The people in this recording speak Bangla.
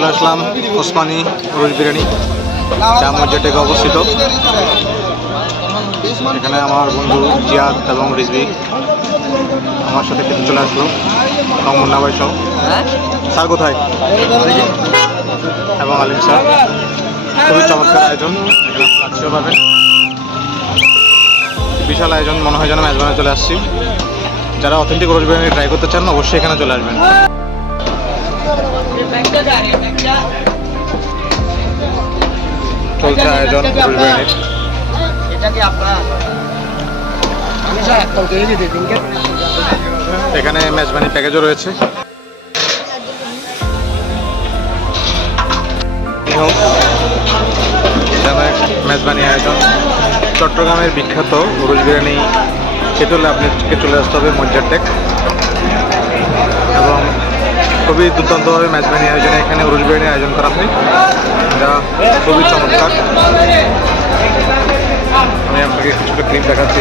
চলে আসলাম ওসমানী রোজ বিরিয়ানি, যা মসজিদে অবস্থিত। এখানে আমার বন্ধু জিয়াদ এবং রিজভি আমার সাথে খেতে চলে আসলো, এবং মুন্না ভাই সহ। স্যার কোথায়? এবং আলিম স্যার। খুবই চমৎকার আয়োজন, এখানে ফ্লাক্সিও পাবেন। বিশাল আয়োজন, মনে হয় যেন মেজবানে চলে আসছি। যারা অথেন্টিক রোজ বিরিয়ানি ট্রাই করতে চান অবশ্যই এখানে চলে আসবেন। চলছে আয়োজন রোজ বিরিয়ানির। এখানে মেজবানি প্যাকেজও রয়েছে। মেজবানি আয়োজন চট্টগ্রামের বিখ্যাত রোজ বিরিয়ানি খেতে হলে আপনাকে চলে আসতে হবে মজ্জার টেক। এবং খুবই দুর্দান্তভাবে মেজবানি আয়োজনে এখানে রোজ বিরিয়ানির আয়োজন করা হয়, যা খুবই চমৎকার। আমি আপনাকে কিছুটা ক্লিপ দেখাচ্ছি।